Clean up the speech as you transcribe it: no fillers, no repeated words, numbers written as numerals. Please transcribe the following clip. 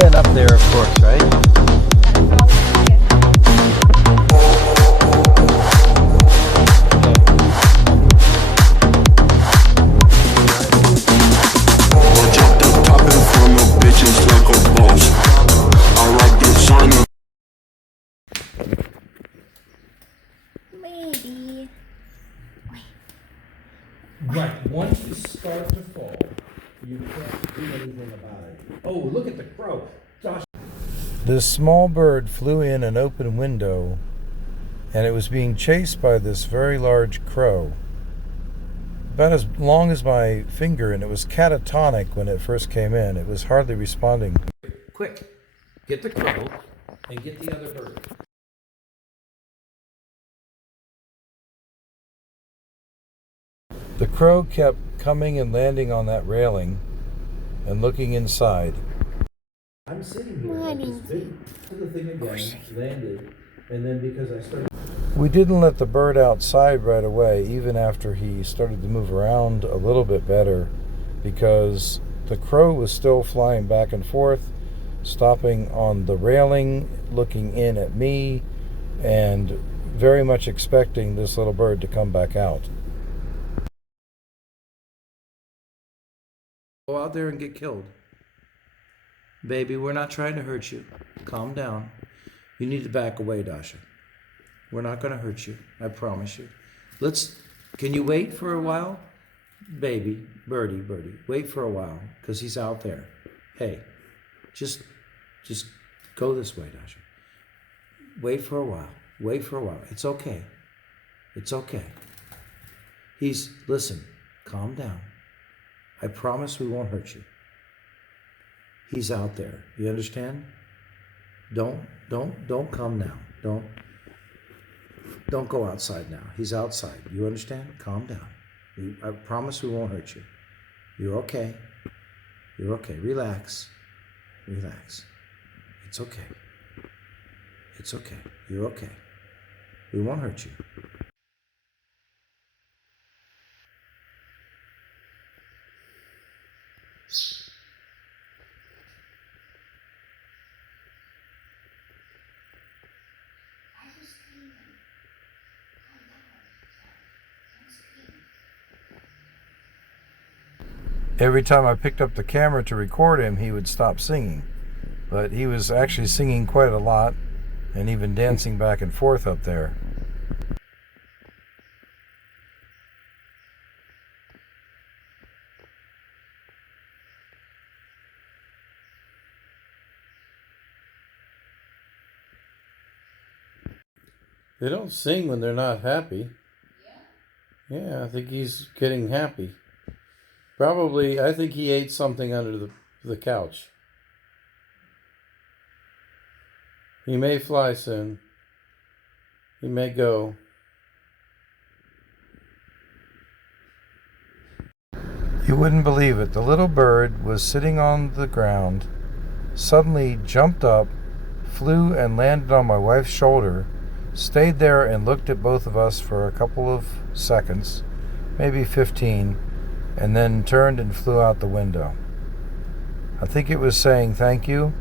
been up there, of course, right? Maybe. Right, once you start to fall, you can't do anything about it. Oh, look at the crow. Josh. This small bird flew in an open window, and it was being chased by this very large crow, about as long as my finger, and it was catatonic when it first came in. It was hardly responding. Quick, get the crow and get the other bird. The crow kept coming and landing on that railing and looking inside. I'm sitting here, I just did the thing again, landed, and then because I started... We didn't let the bird outside right away, even after he started to move around a little bit better, because the crow was still flying back and forth, stopping on the railing, looking in at me, and very much expecting this little bird to come back out. Go out there and get killed. Baby, we're not trying to hurt you. Calm down. You need to back away, Dasha. We're not going to hurt you. I promise you. Can you wait for a while? Baby, birdie, wait for a while, because he's out there. Hey, just go this way, Dasha. Wait for a while. It's okay. Listen, calm down. I promise we won't hurt you. He's out there. You understand? Don't come now. Don't go outside now. He's outside. You understand? Calm down. I promise we won't hurt you. You're okay. Relax. It's okay. You're okay. We won't hurt you. Every time I picked up the camera to record him, he would stop singing. But he was actually singing quite a lot, and even dancing back and forth up there. They don't sing when they're not happy. Yeah, I think he's getting happy. Probably, I think he ate something under the couch. He may fly soon. He may go. You wouldn't believe it. The little bird was sitting on the ground, suddenly jumped up, flew and landed on my wife's shoulder, stayed there and looked at both of us for a couple of seconds, maybe 15, and then turned and flew out the window. I think it was saying thank you,